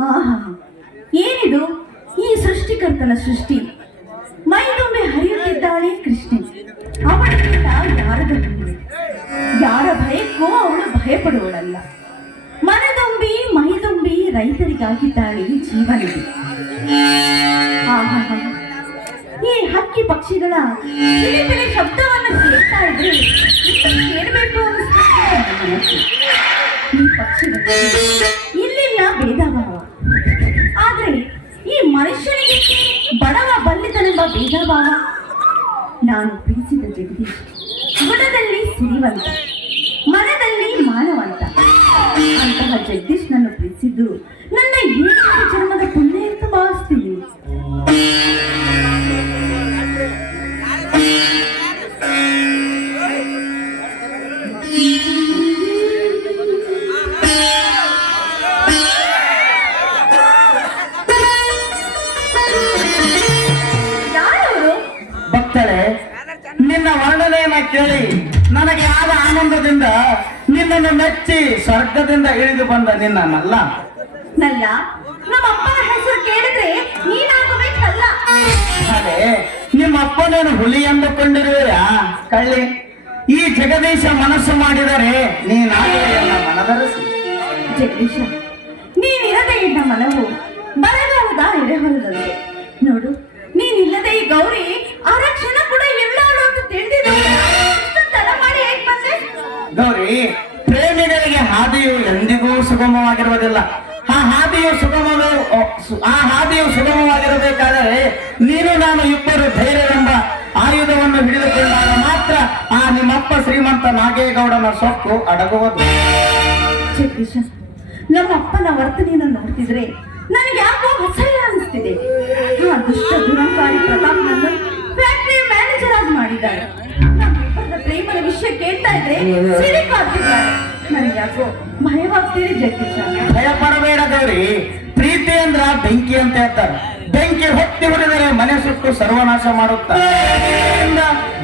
ಆಹಾ. ಏನಿದು? ಈ ಸೃಷ್ಟಿಕರ್ತನ ಸೃಷ್ಟಿ. ಮೈ ಹರಿಯಿದ್ದಾಳೆ ಹರಿಯುತ್ತಿದ್ದಾಳೆ ಕೃಷ್ಣೆ. ಅವಳಿಗಿಂತ ಯಾರದ? ಯಾರ ಭಯಕ್ಕೂ ಅವಳು ಭಯಪಡುವಳಲ್ಲ. ಮನದುಂಬಿ ಮೈದುಂಬಿ ರೈತರಿಗಾಗಿದ್ದಾಳೆ ಜೀವನ. ಈ ಹಕ್ಕಿ ಪಕ್ಷಿಗಳ ಶಬ್ದವನ್ನು ಕೇಳ್ತಾ ಇದ್ರೆ ಕೇಳಬೇಕು ಈ ಪಕ್ಷಿಗಳು. ಇಲ್ಲಿಲ್ಲ ಭೇದ ಭಾವ ಆದ್ರೆ ಈ ಮನುಷ್ಯನಿಗೆ ಬಡವ ಬಲ್ಲಿದನೆಂಬ ಭೇದ ಭಾವ ನಾನು ಪ್ರೀತಿಸಿದ ಜಗದೀಶ್ ಗುಣದಲ್ಲಿ ಸಿರಿವಂತ, ಮನದಲ್ಲಿ ಮಾನವಂತ. ಅಂತಹ ಜಗದೀಶ್ ನನ್ನ ಪ್ರೀತಿಸಿದ್ದು ನನ್ನ ಏಳು ಭಕ್ತಳೆ ನಿನ್ನ ವರ್ಣನೆಯನ್ನ ಕೇಳಿ ನನಗೆ ಆದ ಆನಂದದಿಂದ ನಿನ್ನನ್ನು ಮೆಚ್ಚಿ ಸ್ವರ್ಗದಿಂದ ಇಳಿದು ಬಂದ ನಿನ್ನನ್ನಲ್ಲ ನಲ್ಲ. ನಮ್ಮ ಅಪ್ಪನ ಹೆಸರು ಕೇಳಿದ್ರೆ ನೀನಾಗಬೇಕಲ್ಲ? ಅದೇ ನಿಮ್ಮ ಅಪ್ಪನೇನು ಹುಲಿ ಎಂದುಕೊಂಡಿರುವೆಯಾ? ಕಳ್ಳಿ ಈ ಜಗದೀಶ ಮನಸ್ಸು ಮಾಡಿದರೆ ನೀನಾಗಲೇ ನನ್ನ ಮನದರಸಿ. ಜಗದೀಶ ನೀನಿರದೆ ಇದ್ದ ಮನವು ಬರಗಾಲದ ಎಡೆಹೊಲದಂತೆ ನೋಡು ನೀನಿಲ್ಲದೆ ಈ ಗೌರಿ ಹಾದಿಯು ಸುಗಮವೇ ಓ, ಸು- ಆ ಹಾದಿಯು ಸುಗಮವಾಗಿರಬೇಕಾದರೆ ನೀನು ನಾನು ಇಬ್ಬರು ಧೈರ್ಯವೆಂಬ ಆಯುಧವನ್ನು ಹಿಡಿದುಕೊಂಡಾಗ ಮಾತ್ರ ಆ ನಿಮ್ಮಪ್ಪ ಶ್ರೀಮಂತ ನಾಗೇಗೌಡನ ಸೊಕ್ಕು ಅಡಗುವುದು. ನಮ್ಮಪ್ಪನ ನಮ್ಮ ಅಪ್ಪನ ವರ್ತನೆಯನ್ನು ನೋಡ್ತಿದ್ರೆ ನನಗೆ ಯಾಕೋ ಅಸಹ್ಯ ಅನಿಸ್ತಿದೆ. ಆ ದುಷ್ಟ ದುರಂಕಾರಿ ಪ್ರತಾಪ್ನನ್ನು ಫ್ಯಾಕ್ಟರಿ ಮ್ಯಾನೇಜರ್ ಆಗಿ ಮಾಡಿದ್ದಾರೆ. ಪ್ರೇಮದ ವಿಷಯ ಕೇಳ್ತಾ ಇದ್ರೆ ನನಗೆ ಯಾಕೋ ಭಯವಾಗ್ತಿದೆ ಜಗದೀಶ ಭಯ ಪ್ರೀತಿ ಅಂದ್ರ ಬೆಂಕಿ ಅಂತ ಹೇಳ್ತಾರೆ. ಬೆಂಕಿ ಹೊತ್ತಿ ಹೊಡೆದರೆ ಮನೆ ಸುಟ್ಟು ಸರ್ವನಾಶ ಮಾಡುತ್ತ.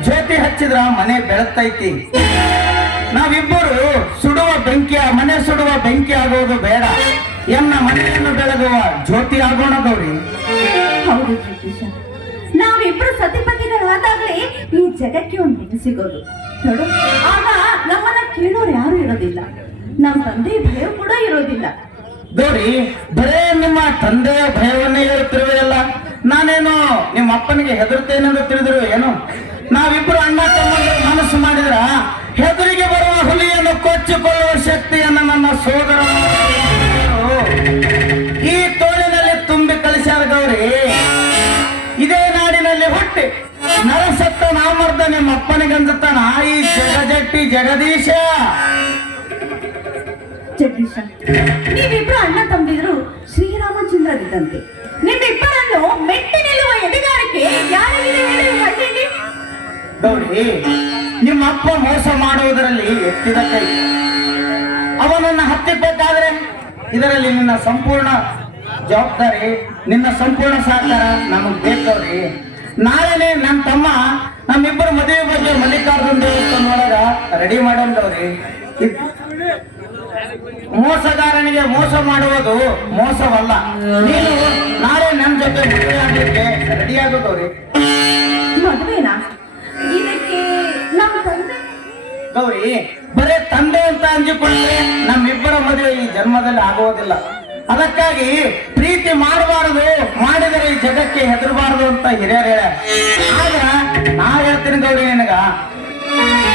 ಜ್ಯೋತಿ ಹಚ್ಚಿದ್ರ ಮನೆ ಬೆಳತೈತಿ ನಾವಿಬ್ಬರು ಸುಡುವ ಬೆಂಕಿಯ ಮನೆ ಸುಡುವ ಬೆಂಕಿ ಆಗೋದು ಬೇಡ. ಎನ್ನ ಮನೆಯನ್ನು ಬೆಳಗುವ ಜ್ಯೋತಿ ಆಗೋಣ ಗೌರಿ. ಹೌದು ನಾವಿಬ್ರು ಸತಿಪತಿಗಳಾದಾಗ್ಲೇ ಈ ಜಗಕ್ಕೆ ಒಂದು ಹೆಣ್ಣು ಸಿಗೋದು. ನೋಡು, ಆಗ ನಮ್ಮನ್ನ ಕೇಳೋರು ಯಾರು ಇರೋದಿಲ್ಲ. ನಮ್ಮ ತಂದೆ ಭಯ ಕೂಡ ಇರೋದಿಲ್ಲ. ಗೌರಿ ಬರೇ ನಿಮ್ಮ ತಂದೆಯ ಭಯವನ್ನೇ ಹೇಳುತ್ತಿರುವೆಯಲ್ಲ ನಾನೇನು ನಿಮ್ಮ ಅಪ್ಪನಿಗೆ ಹೆದರ್ತೇನೆಂದು ತಿಳಿದಿರುವ ಏನು? ನಾವಿಬ್ಬರು ಅಣ್ಣ ತಮ್ಮ ಮನಸ್ಸು ಮಾಡಿದ್ರ ಹೆದರಿಗೆ ಬರುವ ಹುಲಿಯನ್ನು ಕೊಚ್ಚಿಕೊಳ್ಳುವ ಶಕ್ತಿಯನ್ನ ನನ್ನ ಸೋದರ ಈ ತೋಳಿನಲ್ಲಿ ತುಂಬಿ ಕಳಿಸ್ಯಾರ ಗೌರಿ. ಇದೇ ನಾಡಿನಲ್ಲಿ ಹುಟ್ಟಿ ನರಸತ್ತ ನಾಮರ್ದ ನಿಮ್ಮ ಅಪ್ಪನಿಗಂಜತಾನ ಈ ಜಗಜಟ್ಟಿ ಜಗದೀಶ. ಜಗದೀಶ ನೀವಿಬ್ರು ಅಣ್ಣ ತಂದಿದ್ರು ಶ್ರೀರಾಮಚಂದ್ರರಿದ್ದಂತೆ ನಿಮ್ಮಿಬ್ಬರನ್ನು ಮೆಟ್ಟಿ ನಿಲ್ಲುವ ಎದೆಗಾರಿಕೆ ಗೌರಿ ನಿಮ್ಮ ಅಪ್ಪ ಮೋಸ ಮಾಡುವುದರಲ್ಲಿ ಎತ್ತಿದ ಕೈ. ಅವನನ್ನ ಹತ್ತಿಬೇಕಾದ್ರೆ ಇದರಲ್ಲಿ ನಿನ್ನ ಸಂಪೂರ್ಣ ಜವಾಬ್ದಾರಿ, ನಿನ್ನ ಸಂಪೂರ್ಣ ಸಹಕಾರ ನಮಗ್ ಬೇಕವ್ರಿ. ನಾಳೆನೆ ನನ್ನ ತಮ್ಮ ನಮ್ಮಿಬ್ಬರು ಮದುವೆ ಬಗ್ಗೆ ಮಲ್ಲಿಕಾರ್ಜುನ್ ದೇವಸ್ಥಾನ ರೆಡಿ ಇದ್- ಮೋಸಗಾರನಿಗೆ ಮೋಸ ಮಾಡುವುದು ಮೋಸವಲ್ಲ. ನೀನು ನಾಳೆ ನನ್ನ ಜೊತೆ ಮದುವೆ ಆಗಲಿಕ್ಕೆ ರೆಡಿ ಆಗೋದವ್ರಿ ಮದುವೆನಾ? ಇದಕ್ಕೆ ನಮ್ಮ ತಂದೆ? ಗೌರಿ ಬರೇ ತಂದೆ ಅಂತ ಅಂಜಿಕೊಂಡ್ರೆ ನಮ್ಮಿಬ್ಬರ ಮದುವೆ ಈ ಜನ್ಮದಲ್ಲಿ ಆಗುವುದಿಲ್ಲ ಅದಕ್ಕಾಗಿ ಪ್ರೀತಿ ಮಾಡಬಾರದು ಮಾಡಿದರೆ ಈ ಜಗಕ್ಕೆ ಹೆದರಬಾರದು ಅಂತ ಹಿರಿಯರು ಹೇಳ. ಆಗ ನಾ ಹೇಳ್ತೀನಿ ಗೌರಿ ನಿನಗ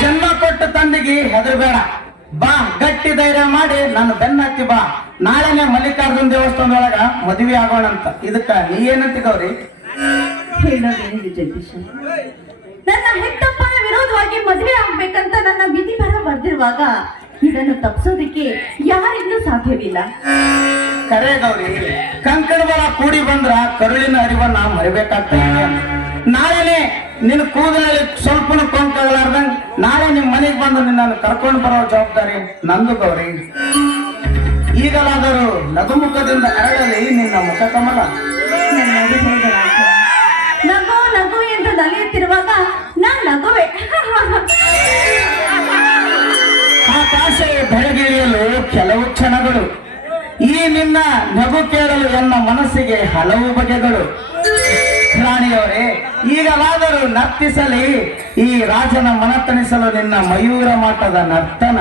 ಜನ್ಮ ಕೊಟ್ಟ ತಂದೆಗೆ ಹೆದರಬೇಡ. ಬಾ ಗಟ್ಟಿ ಧೈರ್ಯ ಮಾಡಿ ನನ್ನ ಬೆನ್ನತ್ತಿ ಬಾ. ನಾಳೆನೆ ಮಲ್ಲಿಕಾರ್ಜುನ ದೇವಸ್ಥಾನದೊಳಗ ಮದುವೆ ಆಗೋಣ ಅಂತ. ಇದಕ್ಕ ನೀ ಏನಂತ ಗೌರಿ? ನನ್ನ ಹೆತ್ತಪ್ಪನ ವಿರೋಧವಾಗಿ ಮದುವೆ ಆಗ್ಬೇಕಂತ ನನ್ನ ವಿಧಿ ಬರ ಬರ್ದಿರುವಾಗ ಇದನ್ನು ತಪ್ಪಿಸೋದಕ್ಕೆ ಯಾರಿಂದೂ ಸಾಧ್ಯವಿಲ್ಲ. ಕರೆ ಗೌರಿ ಕಂಕಣ ಬಲ ಕೂಡಿ ಬಂದ್ರ ಕರುಳಿನ ಅರಿವನ್ನ ಮರಿಬೇಕಾಗ್ತದೆ ನಾಳೆನೆ ನಿನ್ನ ಕೂದಲಲ್ಲಿ ಸ್ವಲ್ಪನೂ ಕೊಂಕಾಗಲಾರ್ದಂಗ್ ನಾಳೆ ನಿಮ್ ಮನೆಗೆ ಬಂದು ನಿನ್ನನ್ನು ಕರ್ಕೊಂಡು ಬರೋ ಜವಾಬ್ದಾರಿ ನಂದು ಗೌರಿ. ಈಗಲಾದರೂ ನಗುಮುಖದಿಂದ ಅರಳಲಿ ನಿನ್ನ ಮುಖ ಕಮಲ. ನನ್ನ. ನಗು ನಗು ಎಂದು ನಲಿಯುತ್ತಿರುವಾಗ ನಾನ್ ನಗುವೆ. ಆಕಾಶ ಬೆಳಗಿಳಿಯಲು ಕೆಲವು ಕ್ಷಣಗಳು. ಈ ನಿನ್ನ ನಿನ್ನ ನಗು ಕೇಳಲು ಎನ್ನ ಮನಸ್ಸಿಗೆ ಹಲವು ಬಗೆಗಳು. ರಾಣಿಯವರೇ ಈಗಲಾದರೂ ನರ್ತಿಸಲಿ ಈ ರಾಜನ ಮನತನಿಸಲು ನಿನ್ನ ಮಯೂರ ಮಾಟದ ನರ್ತನ.